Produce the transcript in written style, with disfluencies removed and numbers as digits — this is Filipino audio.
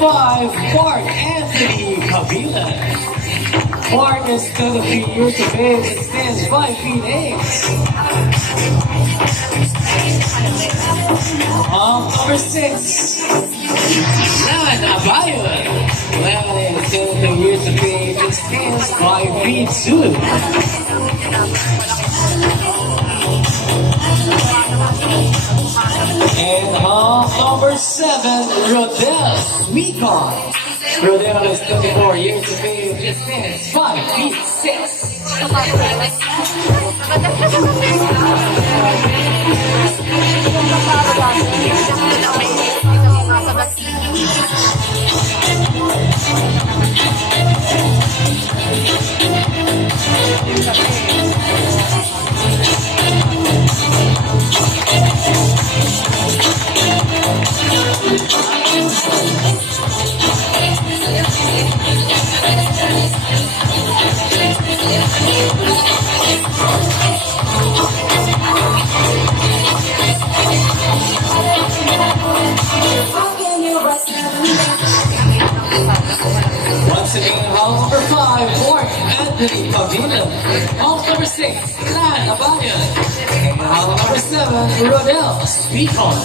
5, Mark Anthony Kabila. Mark is 33 years of age and stands 5 feet 8. Number 6, Lana Bayon. Lana is 23 years of age and stands 5 feet 2. And number 7, Rodel Smikon. Rodel is 24 years of age and stands 5 feet 6. Once again, hall number 5, Mark Anthony Pavina. Hall number 6, Lana Bayon. And hall number 7, Rodel Smikon.